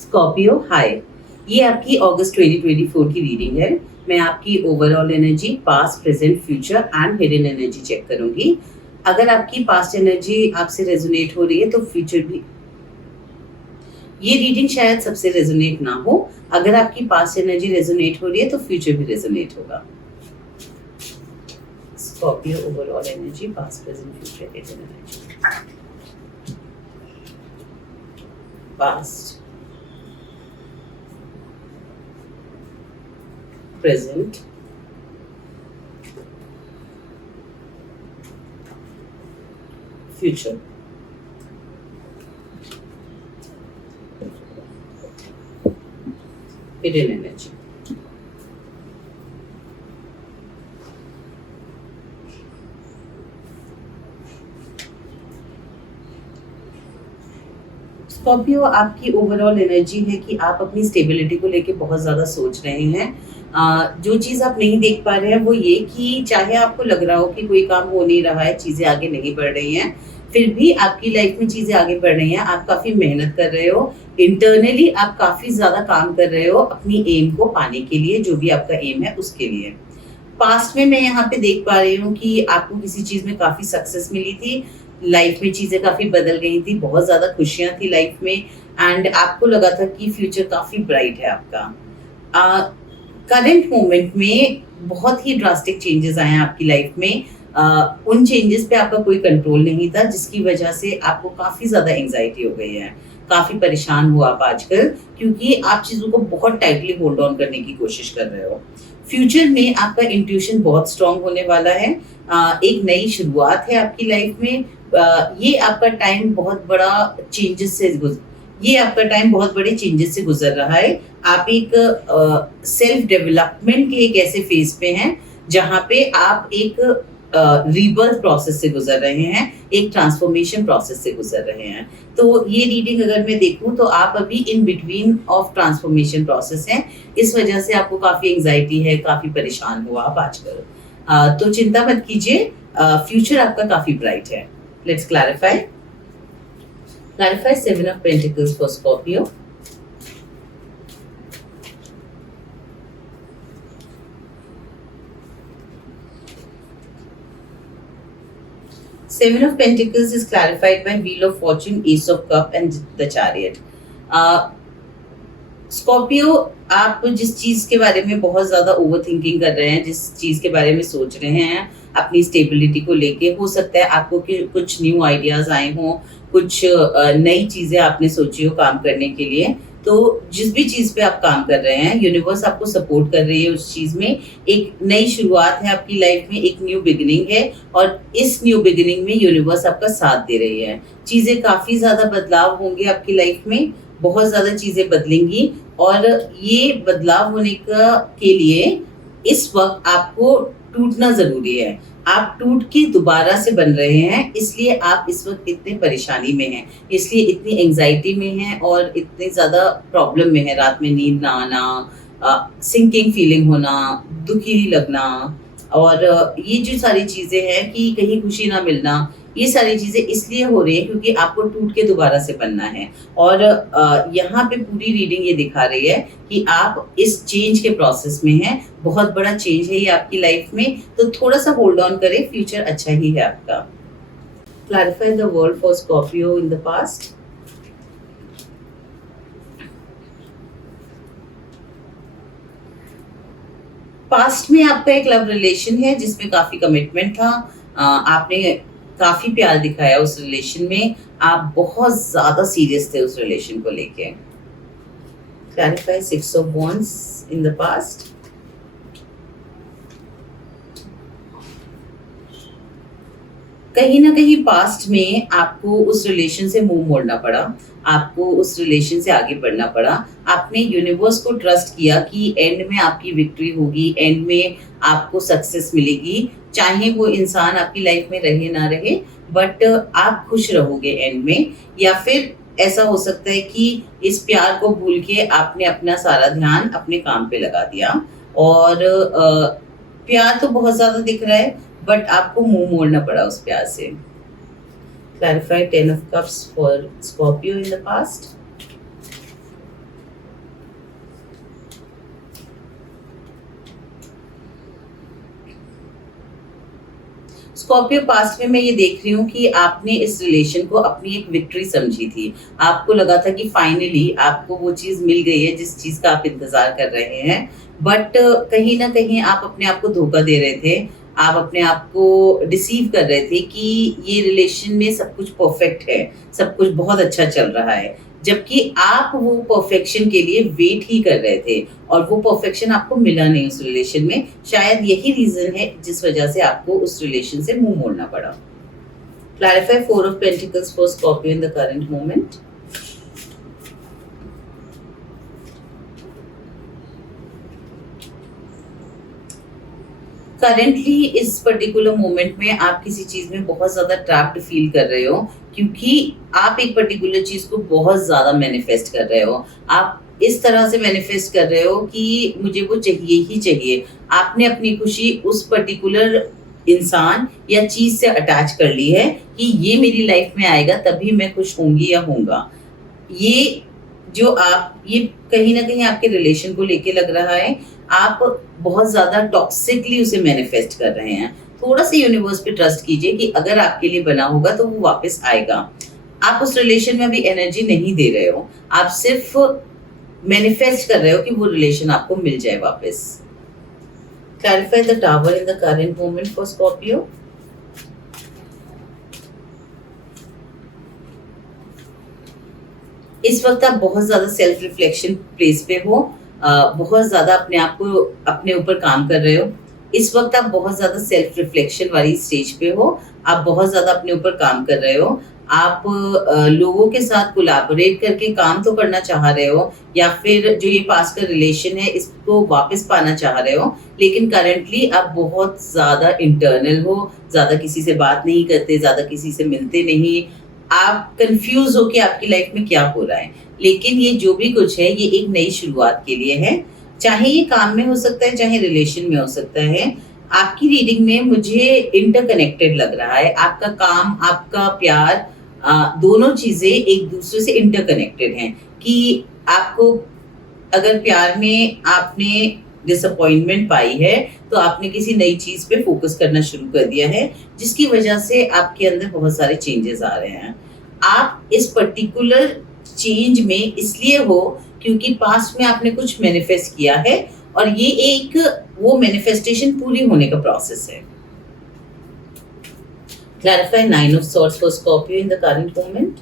Scorpio हाय। ये आपकी अगस्त 2024 की रीडिंग है। मैं आपकी overall energy, past, present, future and hidden energy check करूंगी। अगर आपकी पास्ट एनर्जी आपसे रेजोनेट हो रही है तो फ्यूचर भी, ये रीडिंग शायद सबसे रेजोनेट ना हो। अगर आपकी पास्ट एनर्जी रेजोनेट हो रही है तो फ्यूचर भी रेजोनेट होगा। Scorpio overall energy, past, present, future, hidden energy. Past, present, future. Hidden energy. Scorpio, आपकी ओवरऑल एनर्जी है कि आप अपनी स्टेबिलिटी को लेके बहुत ज़्यादा सोच रहे हैं। जो चीज़ आप नहीं देख पा रहे हैं वो ये कि चाहे आपको लग रहा हो कि कोई काम हो नहीं रहा है, चीज़ें आगे नहीं बढ़ रही हैं, फिर भी आपकी लाइफ में चीज़ें आगे बढ़ रही हैं। आप काफ़ी मेहनत कर रहे हो, इंटरनली आप काफ़ी ज़्यादा काम कर रहे हो अपनी एम को पाने के लिए, जो भी आपका एम है उसके लिए। पास्ट में मैं यहाँ पे देख पा रही हूँ कि आपको किसी चीज़ में काफ़ी सक्सेस मिली थी, लाइफ में चीज़ें काफ़ी बदल गई थी, बहुत ज़्यादा खुशियाँ थी लाइफ में एंड आपको लगा था कि फ्यूचर काफ़ी ब्राइट है आपका। करंट मोमेंट में बहुत ही ड्रास्टिक चेंजेस आए हैं आपकी लाइफ में। उन चेंजेस पे आपका कोई कंट्रोल नहीं था, जिसकी वजह से आपको काफ़ी ज़्यादा एंग्जाइटी हो गई है, काफ़ी परेशान हो आप आजकल, क्योंकि आप चीज़ों को बहुत टाइटली होल्ड ऑन करने की कोशिश कर रहे हो। फ्यूचर में आपका इंट्यूशन बहुत स्ट्रांग होने वाला है। एक नई शुरुआत है आपकी लाइफ में। ये आपका टाइम बहुत बड़ा चेंजेस से ये आपका टाइम बहुत बड़े चेंजेस से गुजर रहा है। आप एक सेल्फ डेवलपमेंट के एक ऐसे फेज पे हैं जहाँ पे आप एक रीबर्थ प्रोसेस से गुजर रहे हैं, एक ट्रांसफॉर्मेशन प्रोसेस से गुजर रहे हैं। तो ये रीडिंग अगर मैं देखूं तो आप अभी in between of transformation process हैं। इस वजह से आपको काफ़ी एंग्जाइटी है, काफ़ी परेशान हो आप आजकल। तो चिंता मत कीजिए, फ्यूचर आपका काफ़ी ब्राइट है। Let's clarify. Clarify Seven of Pentacles for Scorpio. Seven of Pentacles is clarified by Wheel of Fortune, Ace of Cup and the Chariot. Scorpio, आप जिस चीज़ के बारे में बहुत ज़्यादा ओवर थिंकिंग कर रहे हैं, जिस चीज़ के बारे में सोच रहे हैं अपनी स्टेबिलिटी को लेके, हो सकता है आपको कि कुछ न्यू आइडियाज़ आए हों, कुछ नई चीज़ें आपने सोची हो काम करने के लिए। तो जिस भी चीज़ पे आप काम कर रहे हैं, यूनिवर्स आपको सपोर्ट कर रही है उस चीज़ में। एक नई शुरुआत है आपकी लाइफ में, एक न्यू बिगिनिंग है और इस न्यू बिगिनिंग में यूनिवर्स आपका साथ दे रही है। चीज़ें काफ़ी ज़्यादा बदलाव होंगे आपकी लाइफ में, बहुत ज़्यादा चीज़ें बदलेंगी और ये बदलाव होने के लिए इस वक्त आपको टूटना ज़रूरी है। आप टूट के दोबारा से बन रहे हैं, इसलिए आप इस वक्त इतने परेशानी में हैं, इसलिए इतनी एंग्जाइटी में हैं और इतनी ज़्यादा प्रॉब्लम में है। रात में नींद ना आना, सिंकिंग फीलिंग होना, दुखी लगना और ये जो सारी चीज़ें हैं कि कहीं खुशी ना मिलना, ये सारी चीज़ें इसलिए हो रही है क्योंकि आपको टूट के दोबारा से बनना है। और यहाँ पे पूरी रीडिंग ये दिखा रही है कि आप इस चेंज के प्रोसेस में हैं, बहुत बड़ा चेंज है ये आपकी लाइफ में, तो थोड़ा सा होल्ड ऑन करें, फ्यूचर अच्छा ही है आपका। Clarify the world for Scorpio in the past. Past में आपका एक लव रिलेशन है जिसमें काफ़ी कमिटमेंट था। आपने काफ़ी प्यार दिखाया उस रिलेशन में, आप बहुत ज़्यादा सीरियस थे उस रिलेशन को लेके। Clarify six of wands in the past. कहीं ना कहीं पास्ट में आपको उस रिलेशन से मुंह मोड़ना पड़ा, आपको उस रिलेशन से आगे बढ़ना पड़ा। आपने यूनिवर्स को ट्रस्ट किया कि एंड में आपकी विक्ट्री होगी, एंड में आपको सक्सेस मिलेगी, चाहे वो इंसान आपकी लाइफ में रहे ना रहे, बट आप खुश रहोगे एंड में। या फिर ऐसा हो सकता है कि इस प्यार को भूल के आपने अपना सारा ध्यान अपने काम पे लगा दिया और प्यार तो बहुत ज़्यादा दिख रहा है बट आपको मुंह मोड़ना पड़ा उस प्यार से। Clarify 10 of Cups for Scorpio in the past. Scorpio past में मैं ये देख रही हूँ कि आपने इस रिलेशन को अपनी एक विक्ट्री समझी थी। आपको लगा था कि फाइनली आपको वो चीज़ मिल गई है जिस चीज़ का आप इंतज़ार कर रहे हैं। बट कहीं न कहीं आप अपने आप को धोखा दे रहे थे। आप अपने आप को डिसीव कर रहे थे कि ये रिलेशन में सब कुछ परफेक्ट है, सब कुछ बहुत अच्छा चल रहा है। जबकि आप वो परफेक्शन के लिए वेट ही कर रहे थे और वो परफेक्शन आपको मिला नहीं उस रिलेशन में। शायद यही रीज़न है जिस वजह से आपको उस रिलेशन से मुँह मोड़ना पड़ा। Clarify 4 of pentacles for Scorpio in the current moment. Currently इस पर्टिकुलर मोमेंट में आप किसी चीज़ में बहुत ज़्यादा ट्रैप्ड फ़ील कर रहे हो, क्योंकि आप एक पर्टिकुलर चीज़ को बहुत ज़्यादा मैनिफेस्ट कर रहे हो। आप इस तरह से मैनिफेस्ट कर रहे हो कि मुझे वो चाहिए ही चाहिए। आपने अपनी खुशी उस पर्टिकुलर इंसान या चीज़ से अटैच कर ली है कि ये मेरी लाइफ़ में आएगा तभी मैं खुश होंगी या होऊँगा। ये जो आप ये कहीं न कहीं आपके रिलेशन को लेके लग रहा है, आप बहुत ज़्यादा टॉक्सिकली उसे मैनिफेस्ट कर रहे हैं। थोड़ा-सा यूनिवर्स पे ट्रस्ट कीजिए कि अगर आपके लिए बना होगा तो वो वापस आएगा। आप उस रिलेशन में अभी एनर्जी नहीं दे रहे हो, आप सिर्फ़ मैनिफेस्ट कर रहे हो कि वो रिलेशन आपको मिल जाए वापस। Clarify the tower in the current moment for Scorpio. इस वक़्त आप बहुत ज़्यादा सेल्फ रिफ्लेक्शन प्लेस पे हो। बहुत ज़्यादा अपने आप को अपने ऊपर काम कर रहे हो। इस वक़्त आप बहुत ज़्यादा सेल्फ रिफ्लेक्शन वाली स्टेज पे हो। आप बहुत ज़्यादा अपने ऊपर काम कर रहे हो। आप लोगों के साथ कोलैबोरेट करके काम तो करना चाह रहे हो या फिर जो ये पास्ट का रिलेशन है इसको वापस पाना चाह रहे हो। लेकिन करंटली आप बहुत ज़्यादा इंटरनल हो, ज़्यादा किसी से बात नहीं करते, ज़्यादा किसी से मिलते नहीं। आप कन्फ्यूज़ हो कि आपकी लाइफ़ में क्या हो रहा है। लेकिन ये जो भी कुछ है ये एक नई शुरुआत के लिए है। चाहे ये काम में हो सकता है, चाहे रिलेशन में हो सकता है। आपकी रीडिंग में मुझे इंटरकनेक्टेड लग रहा है। आपका काम, आपका प्यार दोनों चीज़ें एक-दूसरे से इंटरकनेक्टेड हैं कि आपको अगर प्यार में आपने डिसअपॉइंटमेंट पाई है, तो आपने किसी नई चीज़ पे फ़ोकस करना शुरू कर दिया है, जिसकी वजह से आपके अंदर बहुत सारे चेंजेज़ आ रहे हैं। आप इस पर्टिकुलर चेंज में इसलिए हो क्योंकि पास्ट में आपने कुछ मैनिफेस्ट किया है और ये एक वो मैनिफेस्टेशन पूरी होने का प्रोसेस है। Clarify 9 of swords for Scorpio in the current moment.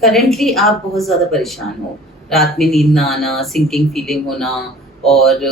Currently आप बहुत ज़्यादा परेशान हो। रात में नींद ना आना, सिंकिंग फीलिंग होना और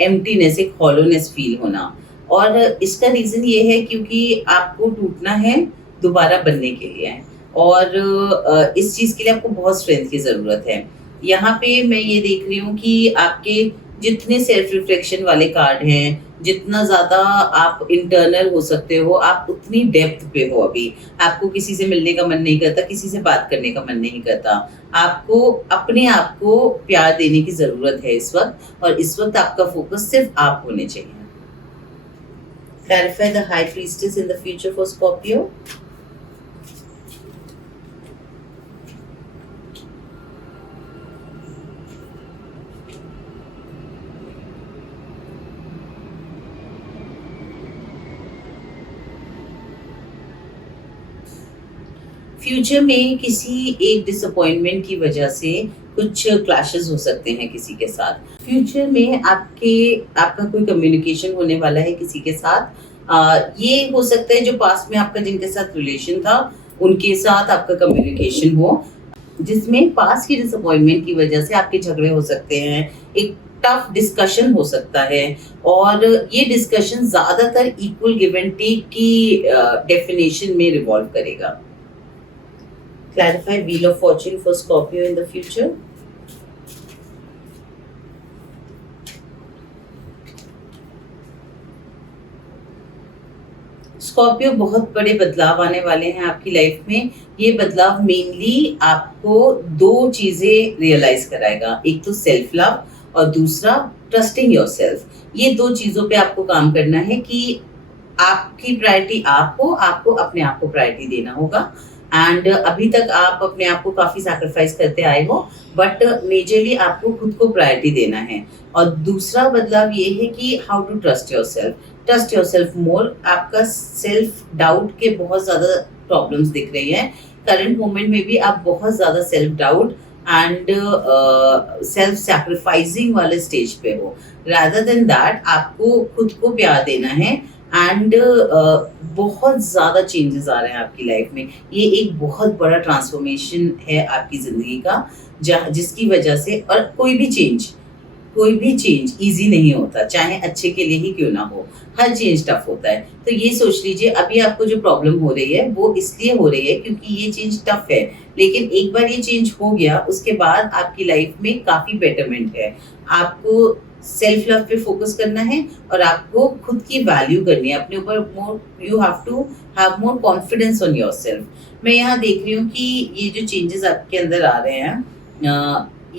एम्प्टीनेस, एक हॉलोनेस फ़ील होना। और इसका रीज़न ये है क्योंकि आपको टूटना है, दोबारा बनने के लिए है और इस चीज़ के लिए आपको बहुत स्ट्रेंथ की ज़रूरत है। यहाँ पे मैं ये देख रही हूँ कि आपके जितने सेल्फ रिफ्लेक्शन वाले कार्ड हैं, जितना ज़्यादा आप इंटरनल हो सकते हो, आप उतनी डेप्थ पे हो अभी। आपको किसी से मिलने का मन नहीं करता, किसी से बात करने का मन नहीं करता। आपको अपने आप को प्यार देने की ज़रूरत है इस वक़्त और इस वक़्त आपका फ़ोकस सिर्फ़ आप होने चाहिए। Clarify the High Priestess in the future for Scorpio. Future में किसी एक डिसअपॉइंटमेंट की वजह से कुछ क्लैशेस हो सकते हैं किसी के साथ। फ्यूचर में आपका कोई कम्युनिकेशन होने वाला है किसी के साथ। ये हो सकता है जो पास्ट में आपका जिनके साथ रिलेशन था, उनके साथ आपका कम्युनिकेशन हो, जिसमें पास्ट की डिसअपॉइंटमेंट की वजह से आपके झगड़े हो सकते हैं। एक टफ डिस्कशन हो सकता है और ये डिस्कशन ज़्यादातर इक्वल गिव एंड टेक की डेफिनेशन में रिवॉल्व करेगा। Clarify Wheel of Fortune for Scorpio in the future. Scorpio, बहुत बड़े बदलाव आने वाले हैं आपकी लाइफ में। ये बदलाव मेनली आपको दो चीज़ें रियलाइज कराएगा। एक तो सेल्फ लव और दूसरा ट्रस्टिंग योरसेल्फ। ये दो चीज़ों पे आपको काम करना है कि आपकी प्रायोरिटी आपको अपने आप को प्रायोरिटी देना होगा। एंड अभी तक आप अपने आप को काफ़ी सैक्रिफाइस करते आए हो, बट मेजरली आपको खुद को प्रायोरिटी देना है। और दूसरा बदलाव ये है कि how to trust yourself more. आपका सेल्फ डाउट के बहुत ज़्यादा प्रॉब्लम्स दिख रही हैं। करंट मोमेंट में भी आप बहुत ज़्यादा self doubt and self sacrificing वाले स्टेज पे हो। रादर देन दैट आपको खुद को प्यार देना है एंड बहुत ज़्यादा चेंजेस आ रहे हैं आपकी लाइफ में। ये एक बहुत बड़ा ट्रांसफॉर्मेशन है आपकी ज़िंदगी का, जिसकी वजह से, और कोई भी चेंज ईज़ी नहीं होता, चाहे अच्छे के लिए ही क्यों ना हो। हर चेंज टफ होता है। तो ये सोच लीजिए अभी आपको जो प्रॉब्लम हो रही है वो इसलिए हो रही है क्योंकि ये चेंज टफ है। लेकिन एक बार ये चेंज हो गया उसके बाद आपकी लाइफ में काफ़ी बेटरमेंट है। आपको सेल्फ लव पे फोकस करना है और आपको खुद की वैल्यू करनी है अपने ऊपर। More you have to have more confidence on yourself. मैं यहाँ देख रही हूँ कि ये जो चेंजेस आपके अंदर आ रहे हैं,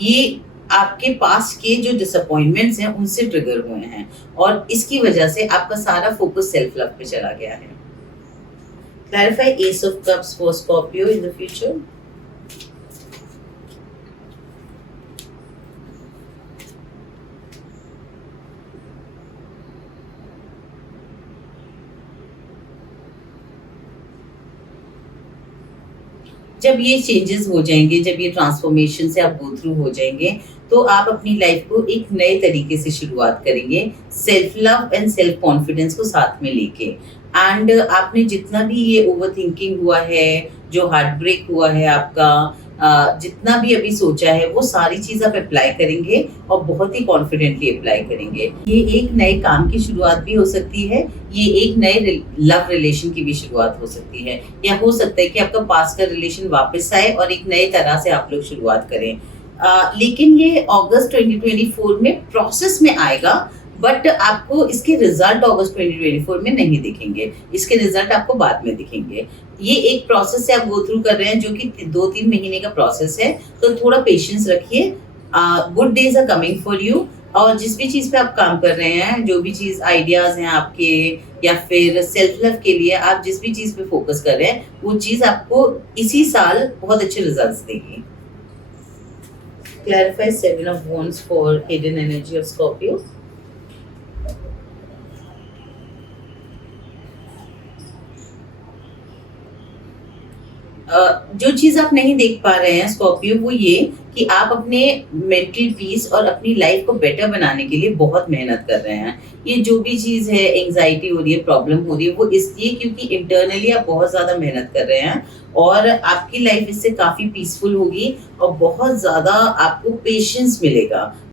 ये आपके पास के जो डिसअपॉइंटमेंट्स हैं उनसे ट्रिगर हुए हैं और इसकी वजह से आपका सारा फोकस सेल्फ लव पे चला गया है। Clarify S of cups for Scorpio in the future. जब ये चेंजेस हो जाएँगे, जब ये ट्रांसफॉर्मेशन से आप गो थ्रू हो जाएँगे, तो आप अपनी लाइफ को एक नए तरीके से शुरुआत करेंगे, self love and self confidence को साथ में लेके। एंड आपने जितना भी ये ओवरथिंकिंग हुआ है, जो हार्ट ब्रेक हुआ है आपका, जितना भी अभी सोचा है, वो सारी चीज़ आप अप्लाई करेंगे और बहुत ही कॉन्फिडेंटली अप्लाई करेंगे। ये एक नए काम की शुरुआत भी हो सकती है, ये एक नए लव रिलेशन की भी शुरुआत हो सकती है, या हो सकता है कि आपका पास्ट का रिलेशन वापस आए और एक नए तरह से आप लोग शुरुआत करें। लेकिन ये अगस्त 2024 में प्रोसेस में आएगा, बट आपको इसके रिजल्ट अगस्त 2024 में नहीं दिखेंगे, इसके रिजल्ट आपको बाद में दिखेंगे। ये एक प्रोसेस से आप गो थ्रू कर रहे हैं जो कि 2-3 महीने का प्रोसेस है, तो थोड़ा पेशेंस रखिए। Good days are coming for you. और जिस भी चीज़ पे आप काम कर रहे हैं, जो भी चीज़ आइडियाज़ हैं आपके, या फिर सेल्फ लव के लिए आप जिस भी चीज़ पे फोकस कर रहे हैं, वो चीज़ आपको इसी साल बहुत अच्छे रिजल्ट्स देगी। Clarify 7 of Wands for hidden energy of Scorpio. जो चीज़ आप नहीं देख पा रहे हैं स्कॉर्पियो, वो ये कि आप अपने मेंटल पीस और अपनी लाइफ को बेटर बनाने के लिए बहुत मेहनत कर रहे हैं। ये जो भी चीज़ है, एंग्जाइटी हो रही है, प्रॉब्लम हो रही है, वो इसलिए क्योंकि इंटरनली आप बहुत ज़्यादा मेहनत कर रहे हैं और आपकी लाइफ इससे काफ़ी पीसफुल होगी और बहुत ज़्यादा आपको पेशेंस मिलेगा।